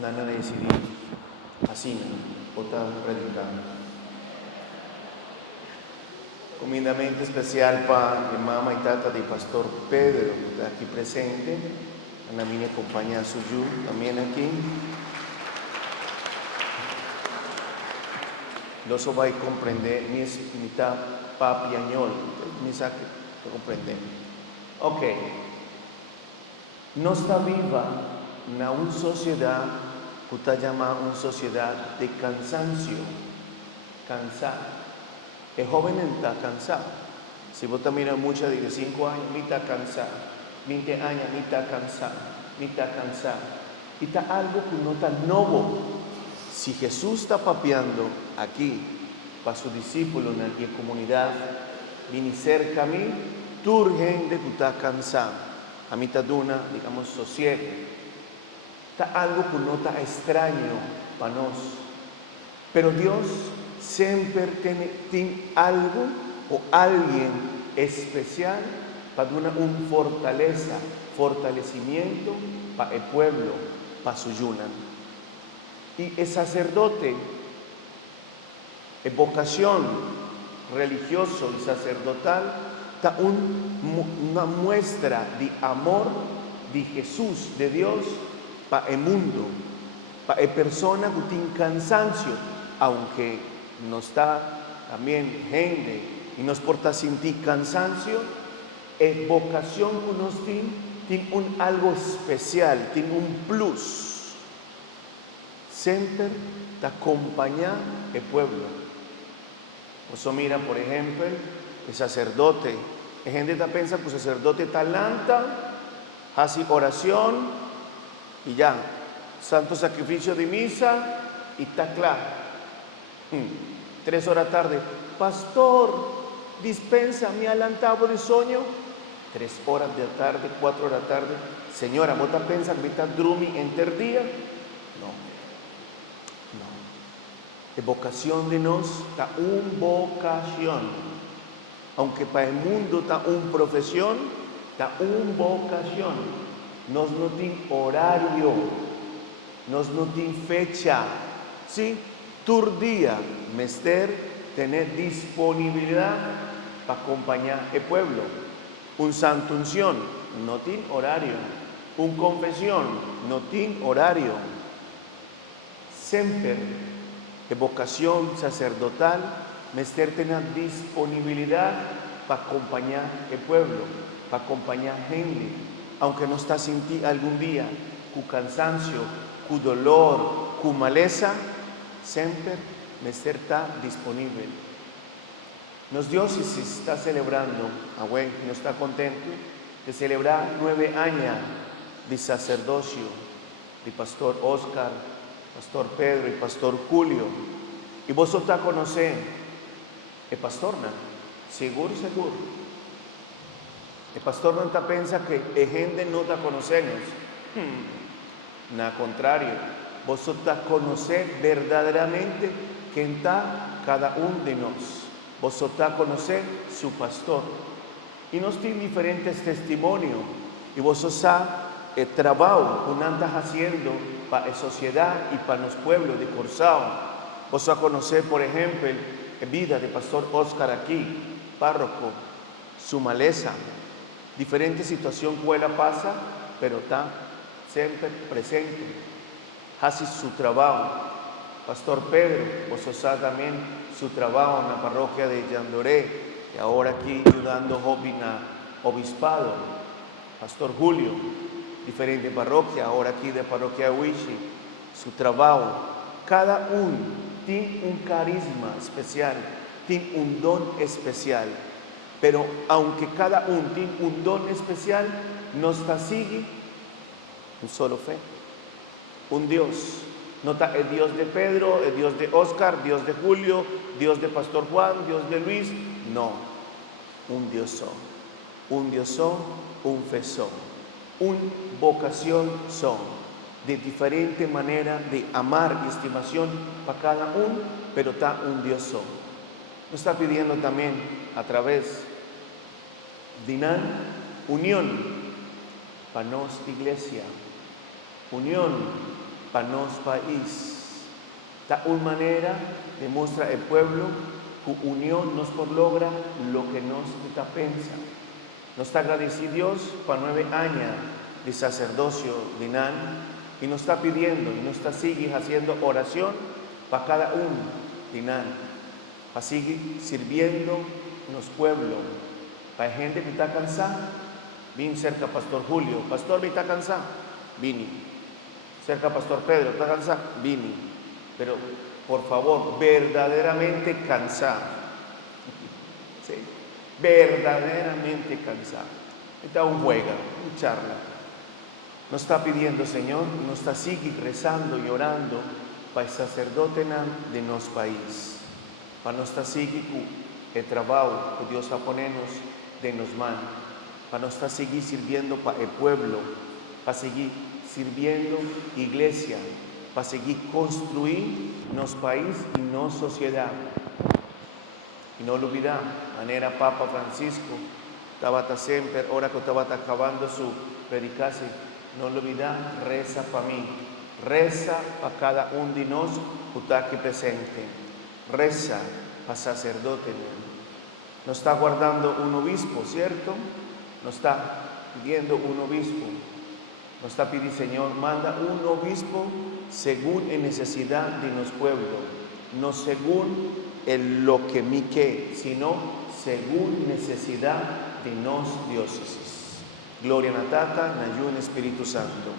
nana decidí así, otra predicando. Comidamente especial para mi mamá y tata de Pastor Pedro, que está aquí presente. Ana minha acompaña a Suyu también aquí. Lo vai comprender mi está papiañol, mi saque comprender. Ok. No está viva en una sociedad que está llamada una sociedad de cansancio. Cansado. El joven está cansado. Si vos te miras mucho de 5 años, ni está cansado. 20 años, ni está cansado. Ni está cansado. Y está algo que no está nuevo. Si Jesús está papeando aquí para sus discípulos en la comunidad, viene cerca a mí, tu gente que está cansado. A mí está una, digamos, sosiego. Está algo que no está extraño para nosotros. Pero Dios siempre tiene algo o alguien especial para dar una fortalecimiento para el pueblo, para su yunan. Y el sacerdote, la vocación religiosa y sacerdotal, está una muestra de amor de Jesús, de Dios, para el mundo, para la persona que tiene cansancio, aunque no está también gente y nos porta sentir cansancio, la vocación que nos tiene algo especial, tiene un plus. Siempre te acompaña el pueblo. Eso mira, por ejemplo, el sacerdote. La gente piensa que el sacerdote talanta, hace oración y ya. Santo sacrificio de misa y está claro. 3 horas tarde, pastor, dispensa mi alantado de sueño. 3 horas de la tarde, 4 horas de la tarde. Señora, ¿vos pensás que está dormido en día? No. La vocación de nos está una vocación. Aunque para el mundo está una profesión, está una vocación. Nos no tiene horario, nos no tiene fecha. ¿Sí? Tu día, mester, tener disponibilidad para acompañar el pueblo. Un santo unción, no tiene horario. Un confesión, no tiene horario. Siempre, la vocación sacerdotal, mester tener disponibilidad para acompañar el pueblo, para acompañar gente, aunque no está sin ti algún día, con cansancio, con dolor, con maleza, siempre mester está disponible. Nos diócesis está celebrando, no está contento de celebrar 9 años de sacerdocio de Pastor Oscar, Pastor Pedro y Pastor Julio. Y vosotros conocen el pastor, ¿no? Seguro. El pastor no está piensa que la gente no está conocemos. Al contrario, vosotros conocen verdaderamente quién está cada uno de nosotros. Vosotros conocen su pastor. Y nos tiene diferentes testimonios. Y vosotros sabéis el trabajo que andas haciendo para la sociedad y para los pueblos de Corzao. Vosotros conocéis, por ejemplo, la vida de Pastor Oscar aquí, párroco, su maleza, diferentes situaciones que él pasa, pero está siempre presente, hace su trabajo. Pastor Pedro, vosotros sabéis también su trabajo en la parroquia de Yandoré, y ahora aquí ayudando a obispado. Pastor Julio, diferente parroquia, ahora aquí de parroquia Huichi, su trabajo. Cada uno tiene un carisma especial, tiene un don especial. Pero aunque cada uno tiene un don especial, no está sigue un solo fe, un Dios. No está el Dios de Pedro, el Dios de Oscar, Dios de Julio, Dios de Pastor Juan, Dios de Luis. No, un Dios son. Un Dios son, un fe son. Una vocación son. De diferente manera de amar y estimación para cada uno, pero está un Dios son. Nos está pidiendo también a través de una unión para nuestra iglesia. Unión para nos país. De una manera demuestra el pueblo que unión nos por logra lo que nos está pensa. Nos está agradecido Dios para 9 años de sacerdocio de NAN y nos está pidiendo y nos está sigue haciendo oración para cada uno de NAN, para seguir sirviendo en los pueblos, para gente que está cansada. Vine cerca Pastor Julio, Pastor, ¿está cansado? Vine. Cerca Pastor Pedro, ¿está cansado? Vine. Pero, por favor, verdaderamente cansado. ¿Sí? Verdaderamente cansado. Está un juega, un charla. Nos está pidiendo, Señor, y nos está sigue rezando y orando para el sacerdote de nuestro país. Para nos está sigue el trabajo que Dios va a ponernos de nos manos. Para nos está seguir sirviendo para el pueblo, para seguir sirviendo iglesia, para seguir construir nuestro país y nuestra sociedad. Y no olvidar, manera Papa Francisco, estaba siempre, ahora que estaba acabando su predicación, no olvidar, reza para mí, reza para cada uno de nosotros que está aquí presente, reza para sacerdote. Nos está guardando un obispo, ¿cierto? Nos está pidiendo un obispo. Nos está pidiendo, Señor, manda un obispo según la necesidad de nuestro pueblo, no según lo que me que, sino según necesidad de nos diócesis. Gloria a Tata, Nayun Espíritu Santo.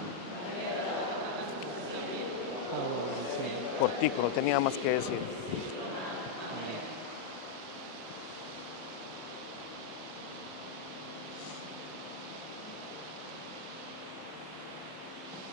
Cortico, no tenía más que decir.